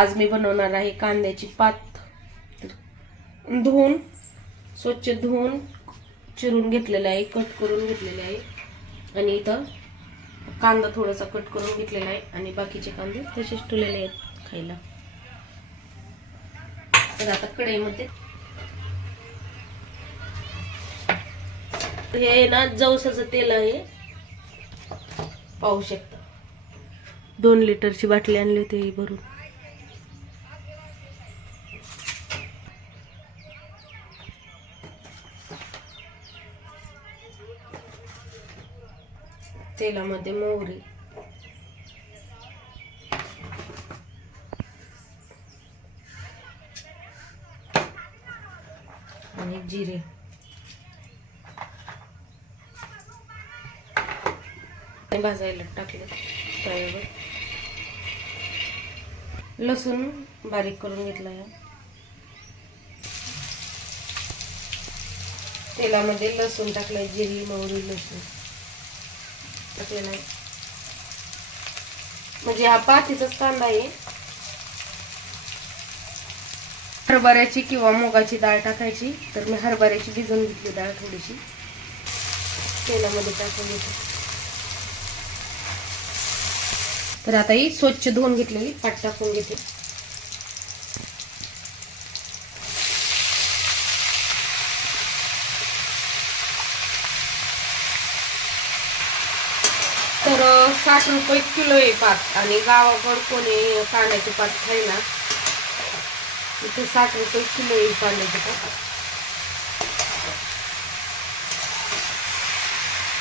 आज मी बनवणार आहे कांद्याची पात. धुवून स्वच्छ धुवून चिरून घेतलेला आहे कट करून घेतलेले आहे. आणि इथं कांदा थोडासा कट करून घेतलेला आहे आणि बाकीचे कांदे तसेच ठेवलेले आहेत खायला. तर आता कढईमध्ये हे ना जवसाचं तेल आहे. पाहू शकता. दोन लिटरची बाटली आणली होती ही भरून. तेलामध्ये मोहरी. आणि जिरे. भाजायला टाकले तव्यावर. लसूण बारीक करून घेतला या. तेलामध्ये लसूण टाकलाय जिरी मोहरी लसूण. टाकलेला आहे म्हणजे हा पातीचाच कांदा आहे. हरभऱ्याची किंवा मुगाची डाळ टाकायची. तर मी हरभऱ्याची भिजवून घेतली डाळ थोडीशी. तेलामध्ये टाकून घेते. तर आता ही स्वच्छ धुवून घेतलेली पाट टाकून घेते. तर साठ रुपये किलो आहे पात आणि गावाकडं कोणी कांद्याचे पात खायला इथे साठ रुपये किलो आहे कांद्याचे पात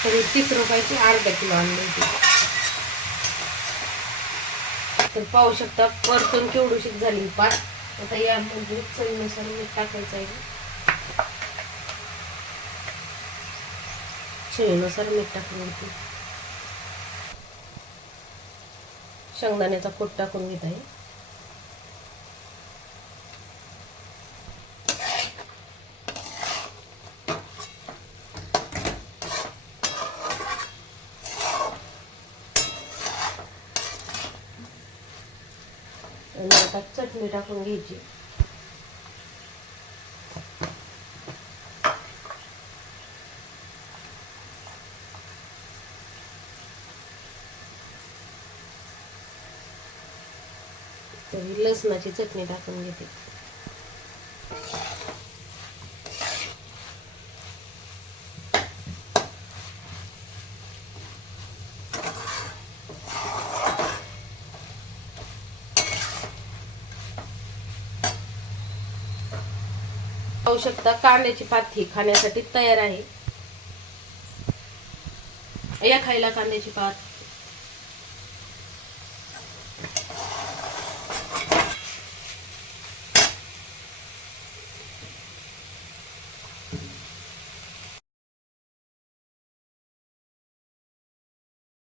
तरी तीस रुपयाची अर्धा किलो आणले होते. तर पाहू शकता परतून केवढीशी झाली पात आता यामध्ये म्हणजे चवीनुसार मीठ टाकायचं आहे. चवीनुसार मीठ टाकून होती. शेंगदाण्याचा कूट टाकून घेत आहे. आणि आता चटणी टाकून घ्यायची. तर लसणाची चटणी टाकून घेते. पाहू शकता कांद्याची पात ही खाण्यासाठी तयार आहे. या खायला कांद्याची पात.